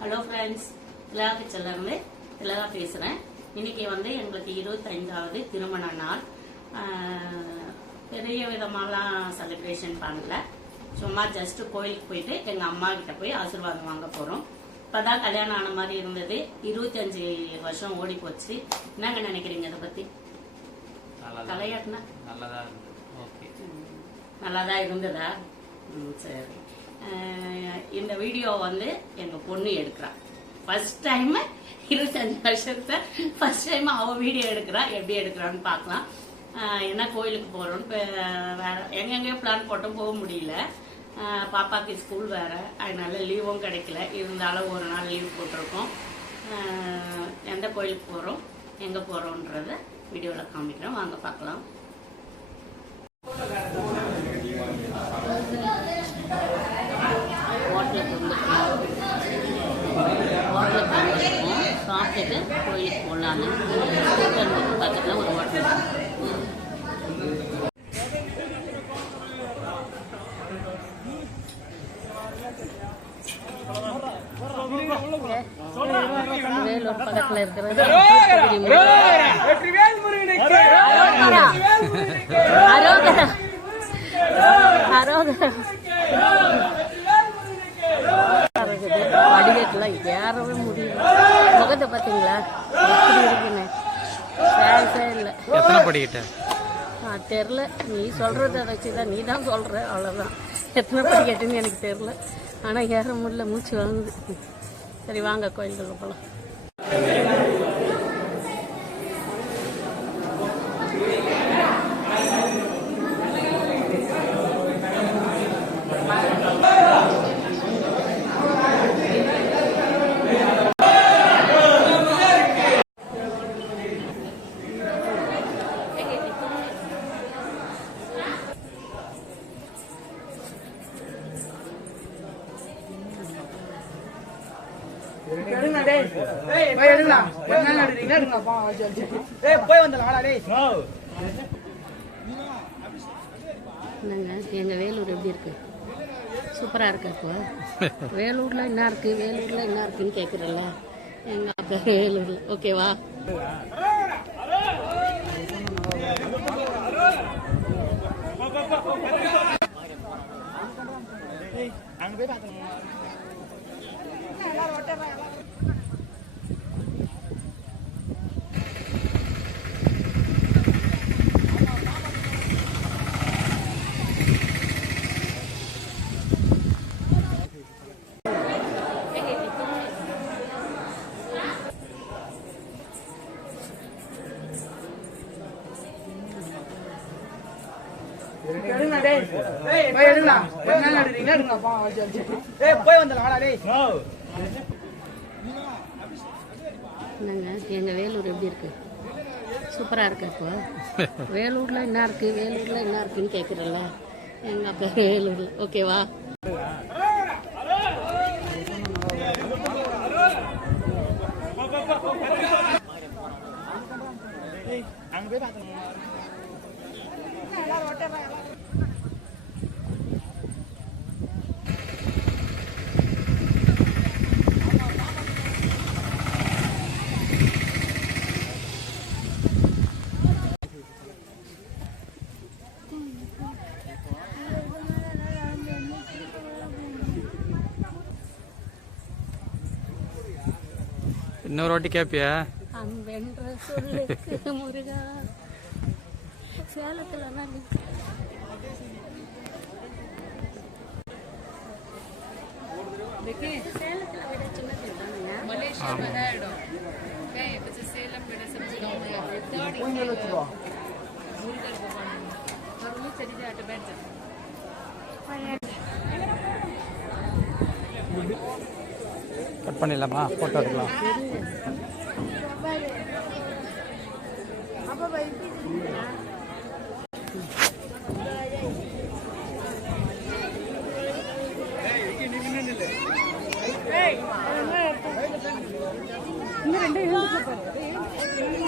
Hello friends, திலகா செல்லருந்து திலகா பேசுகிறேன். இன்னைக்கு எங்களுக்கு 25வது திருமண நாள். பெரிய விதமாலாம் செலிப்ரேஷன் பண்ணல. சும்மா ஜஸ்ட் கோயிலுக்கு போயிட்டு எங்கள் அம்மா கிட்ட போய் ஆசீர்வாதம் வாங்க போகிறோம். இப்போதான் கல்யாணம் ஆன மாதிரி இருந்தது. 25 வருஷம் ஓடி போச்சு. என்னங்க நினைக்கிறீங்க இதை பற்றி? தலையாட்டினா நல்லாதான் இருந்ததா? சரி. இந்த வீடியோ எங்கள் பொண்ணு எடுக்கிறா. ஃபர்ஸ்ட் டைம் 25 வருஷத்தை ஃபர்ஸ்ட் டைம் அவள் வீடியோ எடுக்கிறா. எப்படி எடுக்கிறான்னு பார்க்கலாம். என்ன கோயிலுக்கு போகிறோன்னு வேற எங்கெங்கேயோ பிளான் போட்டோம், போக முடியல. பாப்பாக்கு ஸ்கூல் வேறு, அதனால லீவும் கிடைக்கல. இருந்தாலும் ஒரு நாள் லீவ் போட்டிருக்கோம். எந்த கோயிலுக்கு போகிறோம், எங்கே போகிறோன்றத வீடியோவில் காமிக்கிறோம். வாங்க பார்க்கலாம். சாப்பிட்டுட்டு கோயிலுக்கு போகலான்னு பக்கத்தில் ஒரு ஹோட்டல். வேலூர் பக்கத்தில் இருக்கிறது வடிகட்டெல்லாம் ஏறவே முடியல. முகத்தை பார்த்தீங்களா எப்படி இருக்குன்னு? இல்லை எத்தனை படிக்கிட்ட தெரில. நீ சொல்றத வச்சுதான், நீ தான் சொல்ற, அவ்வளோதான். எத்தனை படிக்கட்டுன்னு எனக்கு தெரில. ஆனால் ஏற முடியல, மூச்சு வாங்குது. சரி வாங்க கோயில்களுக்கு போகலாம். எங்க வேலூர் எப்படி இருக்கு? சூப்பரா இருக்கு. இப்போ வேலூர்ல என்ன இருக்கு, வேலூர்ல என்ன இருக்குன்னு கேக்குறல. எங்க அப்பா வேலூர்ல. ஓகேவா? அங்க போய் பாக்கணும். எங்க வேலூர் எப்படி இருக்கு? சூப்பரா இருக்கு. இப்போ வேலூர்ல என்ன இருக்கு, வேலூர்ல என்ன இருக்குன்னு கேக்குறல. எங்க அப்பா வேலூர்ல. ஓகேவா? அங்க போய் பாக்கணும். இன்னொரு வாட்டி கேப்பியா? அன்பென்ற சொல்லுக்கு முருகா சேலத்துல சேலத்துல விட சின்னது கட் பண்ணிடலாமா? போட்டோ எடுக்கலாம். இன்னும் 2